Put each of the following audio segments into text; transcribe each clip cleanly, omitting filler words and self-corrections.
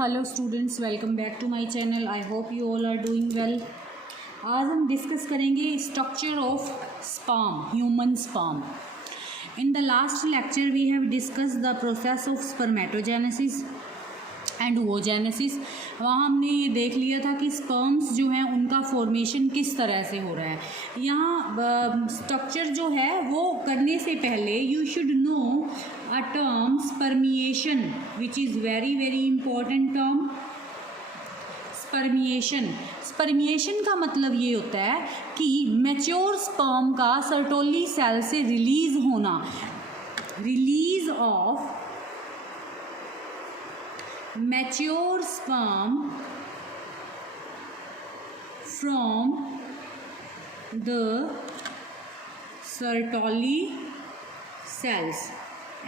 Hello students, welcome back to my channel. I hope you all are doing well. आज हम discuss करेंगे structure of sperm, human sperm. In the last lecture we have discuss the process of spermatogenesis and ovogenesis. वहाँ हमने ये देख लिया था कि स्पर्म्स जो हैं उनका फॉर्मेशन किस तरह से हो रहा है। यहाँ स्ट्रक्चर जो है वो करने से पहले you should know a term spermiation, which is very important term. Spermiation का मतलब ये होता है कि मैच्योर स्पर्म का सर्टोली सेल से रिलीज होना, release of mature sperm from the Sertoli cells.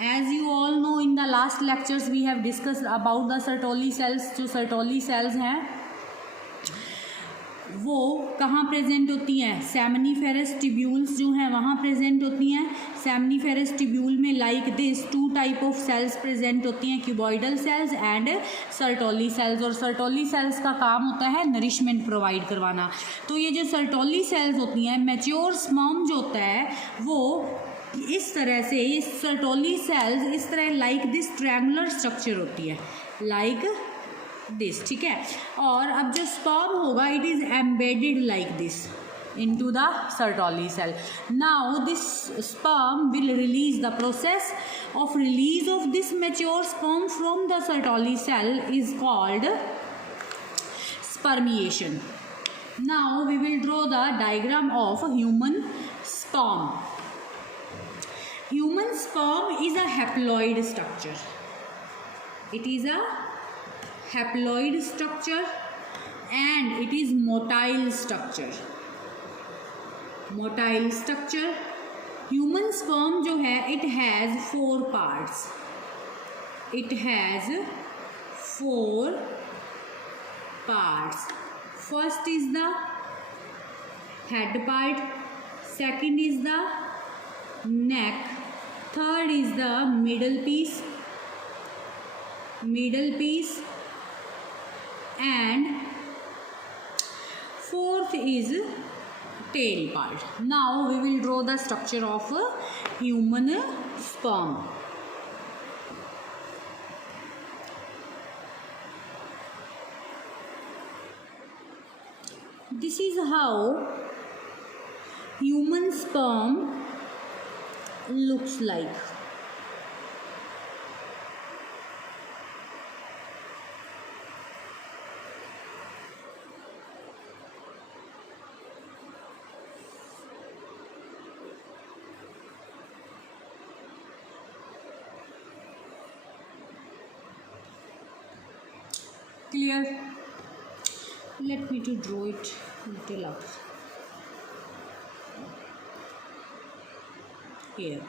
As you all know, in the last lectures we have discussed about the Sertoli cells. जो Sertoli cells हैं वो कहाँ प्रेजेंट होती हैं? Seminiferous tubules जो हैं वहाँ प्रेजेंट होती हैं। सेमनीफेरस ट्यूब्यूल में like this two type of cells present होती हैं, cuboidal cells and Sertoli cells. और सर्टोली सेल्स का काम होता है नरिशमेंट प्रोवाइड करवाना। तो ये जो सर्टोली सेल्स होती हैं, मैच्योर स्पर्म जो होता है वो इस तरह से, ये सर्टोली सेल्स इस तरह लाइक दिस ट्रायंगुलर स्ट्रक्चर होती है, लाइक दिस, ठीक है। और अब जो स्पर्म होगा it is embedded like this into the Sertoli cell. Now this sperm will release, the process of release of this mature sperm from the Sertoli cell is called spermiation. Now we will draw the diagram of human sperm. Human sperm is a haploid structure. It is a haploid structure and it is motile structure. Motile structure. Human sperm जो है it has 4 parts. It has 4 parts. First is the head part. Second is the neck. Third is the middle piece, and fourth is tail part. Now we will draw the structure of a human sperm. This is how human sperm looks like. Clear? Let me to draw it little up. Here.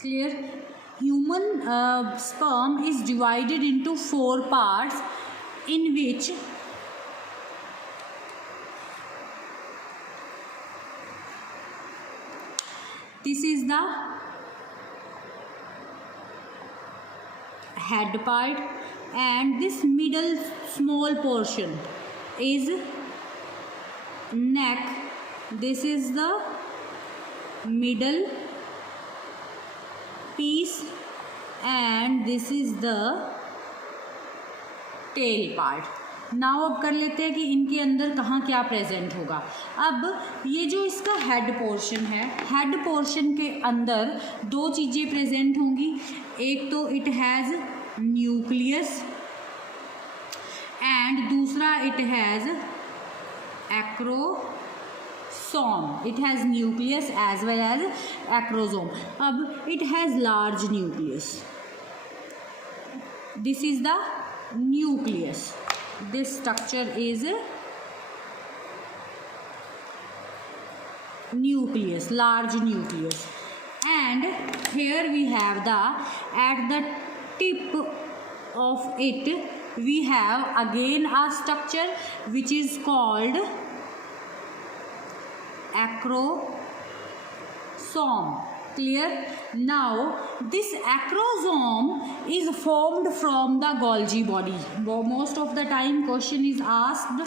Clear? Human sperm is divided into 4 parts in which this is the head part and this middle small portion is neck. This is the middle piece and this is the tail part. Now अब कर लेते हैं कि इनके अंदर कहाँ क्या present होगा। अब ये जो इसका हेड पोर्शन है, हेड पोर्शन के अंदर 2 चीज़ें प्रेजेंट होंगी। एक तो इट हैज़ न्यूक्लियस एंड दूसरा it has acrosome. It has nucleus as well as acrosome. अब it has large nucleus. This is the nucleus. This structure is nucleus, large nucleus. and here we have the at the tip of it we have again a structure which is called acrosome. Clear? Now this acrosome is formed from the Golgi body. Most of the time question is asked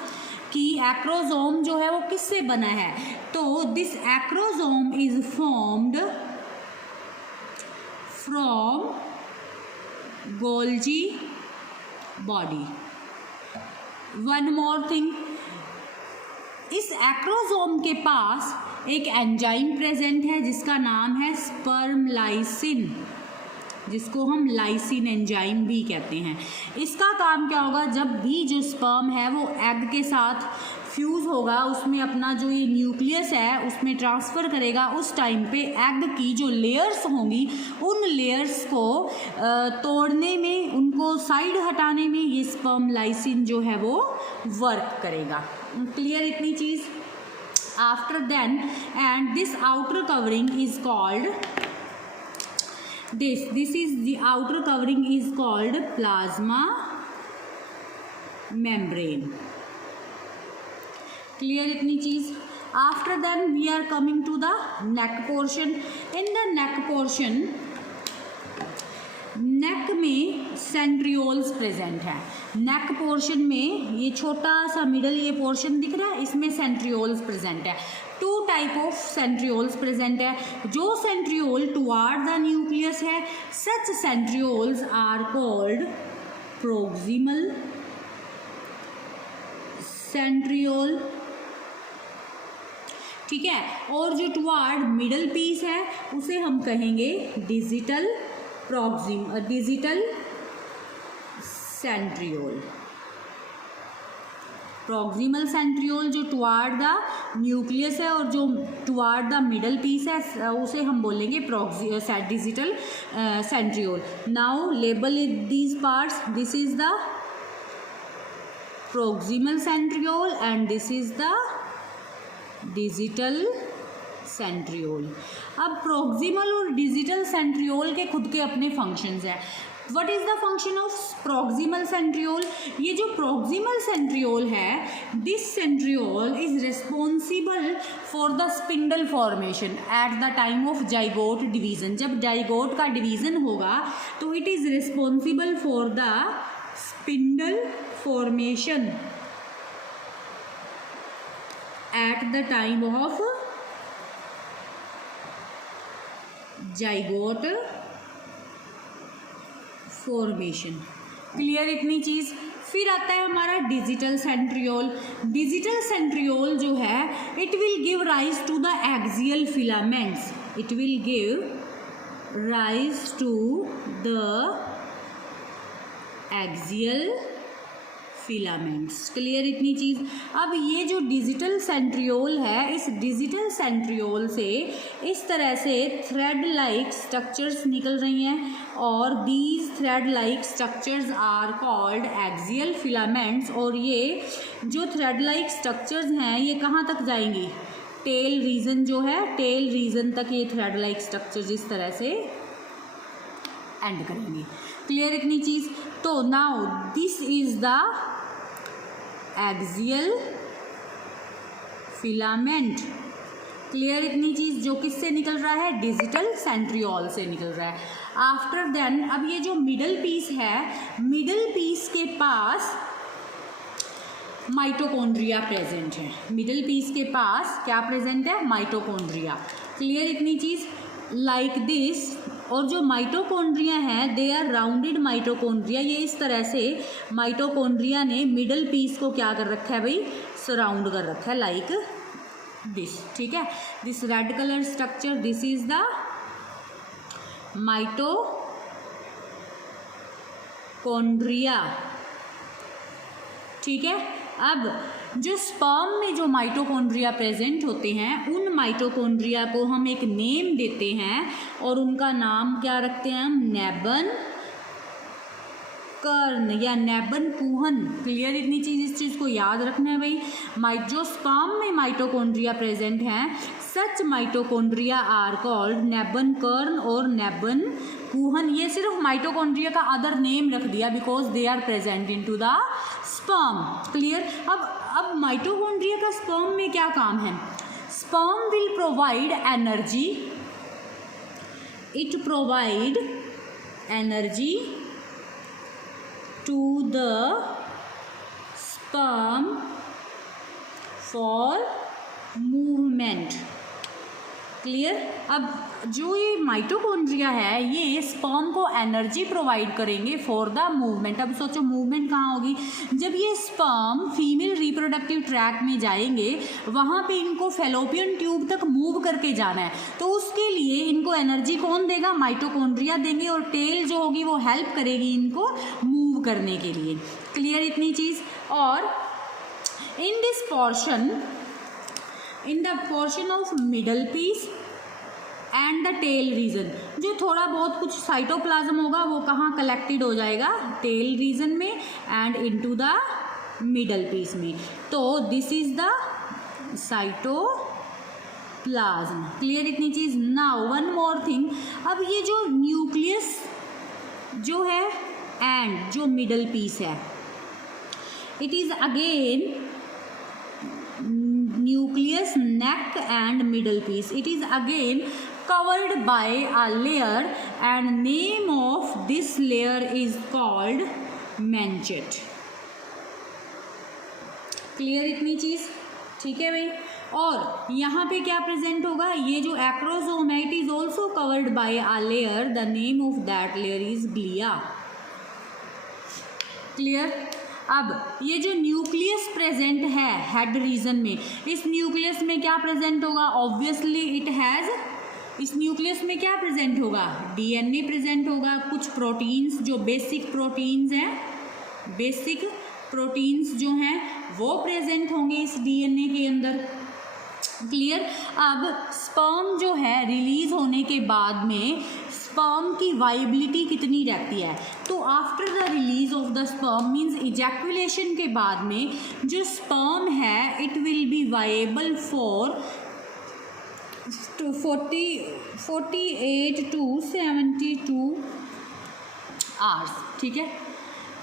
कि acrosome जो है वो किससे बना है, तो this acrosome is formed from Golgi body. One more thing, इस acrosome के पास एक एंजाइम प्रेजेंट है जिसका नाम है स्पर्म लाइसिन, जिसको हम लाइसिन एंजाइम भी कहते हैं। इसका काम क्या होगा, जब भी जो स्पर्म है वो एग के साथ फ्यूज़ होगा, उसमें अपना जो ये न्यूक्लियस है उसमें ट्रांसफ़र करेगा, उस टाइम पे एग की जो लेयर्स होंगी उन लेयर्स को तोड़ने में, उनको साइड हटाने में ये स्पर्म लाइसिन जो है वो वर्क करेगा। क्लियर इतनी चीज़? After then and this outer covering is called this is the outer covering is called plasma membrane. Clear इतनी चीज? After then we are coming to the neck portion. In the neck portion, नेक में centrioles present है। नेक portion में ये छोटा सा middle ये portion दिख रहा है, इसमें सेंट्रियोल्स प्रेजेंट है। Two type of centrioles present है। जो सेंट्रियोल टुवार्ड द न्यूक्लियस है, such centrioles are called proximal centriole, ठीक है। और जो टुवार्ड मिडल पीस है उसे हम कहेंगे डिजिटल सेंट्रियोल। प्रॉक्सिमल सेंट्रियोल जो टुवार्ड द न्यूक्लियस है और जो टुवार्ड द मिडल पीस है उसे हम बोलेंगे digital centriole. Now label these parts, this is the proximal centriole and this is the digital centriole. अब प्रॉक्सिमल और डिजिटल सेंट्रियोल के खुद के अपने फंक्शंस हैं। What is the function of proximal centriole? ये जो प्रॉक्सिमल सेंट्रियोल है, this centriole is responsible for the spindle formation at the time of zygote division. जब जाइगोट का डिवीजन होगा तो it is responsible for the spindle formation at the time of zygote formation. Clear इतनी चीज? फिर आता है हमारा डिजिटल सेंट्रियोल। डिजिटल सेंट्रियोल जो है it will give rise to the axial filaments, it will give rise to the axial filaments. Clear इतनी चीज? अब ये जो डिजिटल सेंट्रियोल है, इस डिजिटल सेंट्रियोल से इस तरह से थ्रेड लाइक स्ट्रक्चर्स निकल रही हैं और these thread like structures are called axial filaments. और ये जो थ्रेड लाइक स्ट्रक्चर्स हैं ये कहाँ तक जाएंगी? टेल रीजन जो है, टेल रीजन तक ये थ्रेड लाइक स्ट्रक्चर्स इस तरह से एंड करेंगे। क्लियर इतनी चीज? तो now this is the axial filament. Clear इतनी चीज? जो किससे निकल रहा है? डिजिटल सेंट्रियोल से निकल रहा है। आफ्टर देन अब ये जो मिडल पीस है, मिडल पीस के पास माइटोकॉन्ड्रिया प्रेजेंट है। मिडल पीस के पास क्या प्रेजेंट है? माइटोकॉन्ड्रिया। क्लियर इतनी चीज? Like this. और जो माइटोकॉन्ड्रिया हैं दे आर राउंडेड माइटोकॉन्ड्रिया। ये इस तरह से माइटोकॉन्ड्रिया ने मिडल पीस को क्या कर रखा है भाई? सराउंड कर रखा है लाइक दिस, ठीक है। This red colour structure, this is the mitochondria, ठीक है। अब जो स्पर्म में जो माइटोकॉन्ड्रिया प्रेजेंट होते हैं उन माइटोकॉन्ड्रिया को हम एक नेम देते हैं और उनका नाम क्या रखते हैं हम? नेबन कर्ण या नैबन कुहन। क्लियर इतनी चीज़, इस चीज़ को याद रखना है भाई। जो स्पर्म में माइटोकॉन्ड्रिया प्रेजेंट हैं, सच माइटोकॉन्ड्रिया आर कॉल्ड नैबन कर्ण और नैबन कुहन। ये सिर्फ माइटोकॉन्ड्रिया का अदर नेम रख दिया because they are present into the sperm. Clear. अब माइटोकॉन्ड्रिया का स्पर्म में क्या काम है? Sperm will provide energy, it provide energy to the sperm for movement। Clear. अब जो ये माइटोकॉन्ड्रिया है ये स्पर्म को एनर्जी प्रोवाइड करेंगे फॉर द मूवमेंट। अब सोचो मूवमेंट कहाँ होगी? जब ये स्पर्म फीमेल रिप्रोडक्टिव ट्रैक में जाएंगे वहाँ पे इनको फैलोपियन ट्यूब तक मूव करके जाना है, तो उसके लिए इनको एनर्जी कौन देगा? माइटोकॉन्ड्रिया देंगे, और टेल जो होगी वो हेल्प करेगी इनको मूव करने के लिए। क्लियर इतनी चीज़। और in this portion, in the portion of middle piece and the tail region, जो थोड़ा बहुत कुछ साइटोप्लाज्म होगा वो कहाँ कलेक्टेड हो जाएगा? टेल रीजन में and into the middle piece में। तो this is the cytoplasm. Clear इतनी चीज़। नाउ वन मोर थिंग, अब ये जो न्यूक्लियस जो है एंड जो मिडल पीस है, it is again nucleus, neck and middle piece. It is again covered by a layer and name of this layer is called meninge। Clear इतनी चीज? ठीक है भाई। और यहाँ पे क्या प्रेजेंट होगा? ये जो एक्रोसोम है it is also covered by a layer, the name of that layer is glia. Clear. अब ये जो न्यूक्लियस प्रेजेंट है हेड रीजन में, इस न्यूक्लियस में क्या प्रेजेंट होगा? ऑब्वियसली इट हैज़, इस न्यूक्लियस में क्या प्रेजेंट होगा? डीएनए प्रेजेंट होगा, कुछ प्रोटीन्स जो बेसिक प्रोटीन्स हैं, बेसिक प्रोटीन्स जो हैं वो प्रेजेंट होंगे इस डीएनए के अंदर। क्लियर। अब स्पर्म जो है रिलीज होने के बाद में स्पर्म की वाइबिलिटी कितनी रहती है? तो after the release of the sperm means ejaculation के बाद में जो स्पर्म है it will be viable for 48 to 72 hours. ठीक है,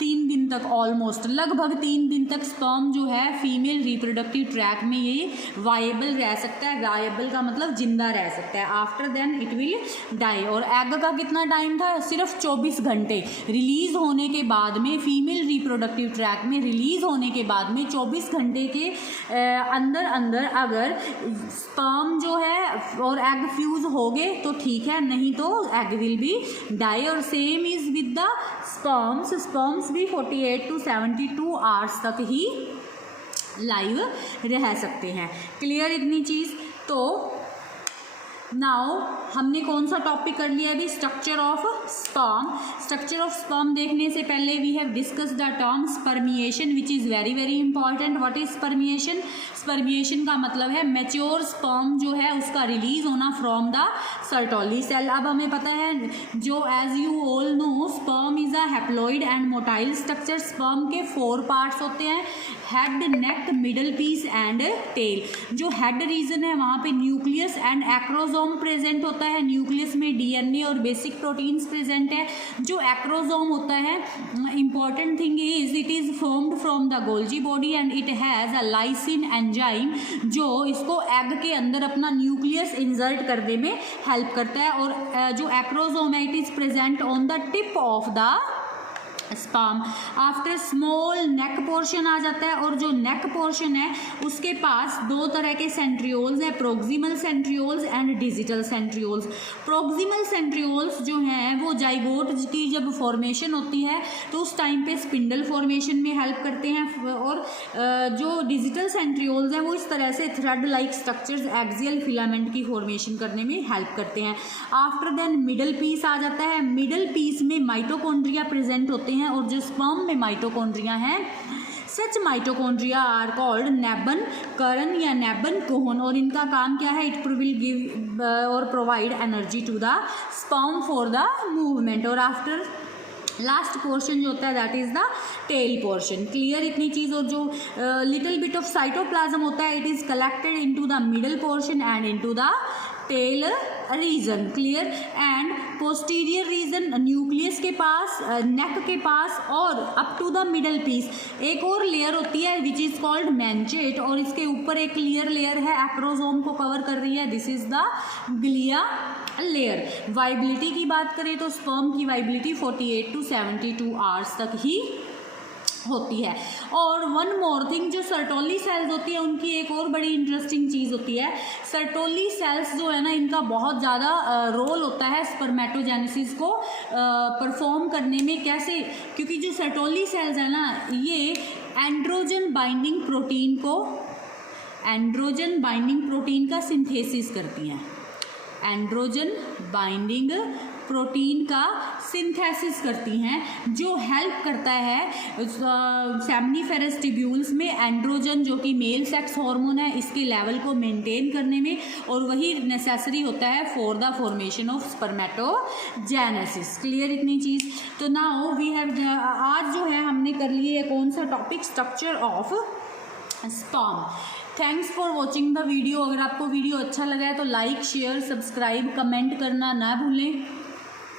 3 दिन तक, ऑलमोस्ट लगभग 3 दिन तक स्पर्म जो है फीमेल रिप्रोडक्टिव ट्रैक में ये वायबल रह सकता है। वायबल का मतलब जिंदा रह सकता है। After then it will die. और एग का कितना टाइम था? सिर्फ 24 घंटे। रिलीज होने के बाद में फीमेल रिप्रोडक्टिव ट्रैक में रिलीज होने के बाद में 24 घंटे के अंदर अंदर अगर स्पर्म जो है और एग फ्यूज हो गए तो ठीक है, नहीं तो एग विल बी डाई। और same is with the sperms भी 48 to 72 आवर्स तक ही लाइव रह सकते हैं। क्लियर इतनी चीज़? तो नाउ हमने कौन सा टॉपिक कर लिया अभी? Structure of sperm. Structure of sperm देखने से पहले we have discuss the term spermiation which is very very important. What is spermiation? Spermiation का मतलब है मैच्योर स्पर्म जो है उसका रिलीज होना फ्रॉम द सर्टोली सेल। अब हमें पता है जो as you all know sperm is a haploid and motile structure. Sperm के 4 पार्ट्स होते हैं, head, neck, middle piece and tail. जो हेड रीजन है वहाँ पे न्यूक्लियस एंड एक्रोसोम प्रेजेंट होता है। न्यूक्लियस में डीएनए और बेसिक प्रोटीन्स प्रेजेंट है। जो एक्रोसोम होता है, important thing is it is formed from the Golgi body and it has a lysine enzyme जो इसको एग के अंदर अपना न्यूक्लियस इंसर्ट करने में हेल्प करता है। और जो एक्रोसोम है it is present on the tip of the sperm. After small neck portion आ जाता है और जो नेक पोर्शन है उसके पास 2 तरह के सेंट्रियोल्स हैं, proximal centrioles and digital centrioles. Proximal centrioles जो हैं वो जाइगोट की जब फॉर्मेशन होती है तो उस टाइम पे स्पिंडल फॉर्मेशन में हेल्प करते हैं। और जो डिजिटल सेंट्रियोल्स हैं वो इस तरह से thread like structures axial filament की फॉर्मेशन करने में हेल्प करते हैं। आफ्टर देन मिडल पीस आ जाता है। मिडल पीस में माइटोकॉन्ड्रिया प्रेजेंट होते हैं और जो स्पर्म में माइटोकॉन्ड्रिया हैं such mitochondria are called nebenkern या नैबन कुहन। और इनका काम क्या है? इट विल गिव और provide energy to the sperm for the movement. और आफ्टर लास्ट पोर्शन जो होता है that is the tail portion. Clear इतनी चीज। और जो लिटिल बिट ऑफ साइटोप्लाज्म होता है it is collected into the middle portion and into the tail region. Clear. And posterior region nucleus के पास, नेक के पास और up to the middle piece एक और लेयर होती है विच इज कॉल्ड मैंचेट, और इसके ऊपर एक क्लियर लेयर है एप्रोसोम को कवर कर रही है, this is the glia layer. Viability की बात करें तो स्पर्म की वाइबिलिटी 48 to 72 आवर्स तक ही होती है। और वन मोर थिंग, जो सर्टोली सेल्स होती है उनकी एक और बड़ी इंटरेस्टिंग चीज़ होती है। सर्टोली सेल्स जो है ना इनका बहुत ज़्यादा रोल होता है स्पर्मेटोजेनेसिस को परफॉर्म करने में। कैसे? क्योंकि जो सर्टोली सेल्स है ना ये एंड्रोजन बाइंडिंग प्रोटीन का सिंथेसिस करती हैं। एंड्रोजन बाइंडिंग प्रोटीन का सिंथेसिस करती हैं जो हेल्प करता है सेमनीफेरस ट्यूब्यूल्स में एंड्रोजन जो कि मेल सेक्स हार्मोन है इसके लेवल को मेंटेन करने में, और वही नेसेसरी होता है for the formation of spermatogenesis. Clear इतनी चीज़। तो नाउ वी हैव आज जो है हमने कर लिए कौन सा topic, structure of sperm. Thanks for watching the video. अगर आपको वीडियो अच्छा लगा है तो लाइक, शेयर, सब्सक्राइब, कमेंट करना ना भूलें।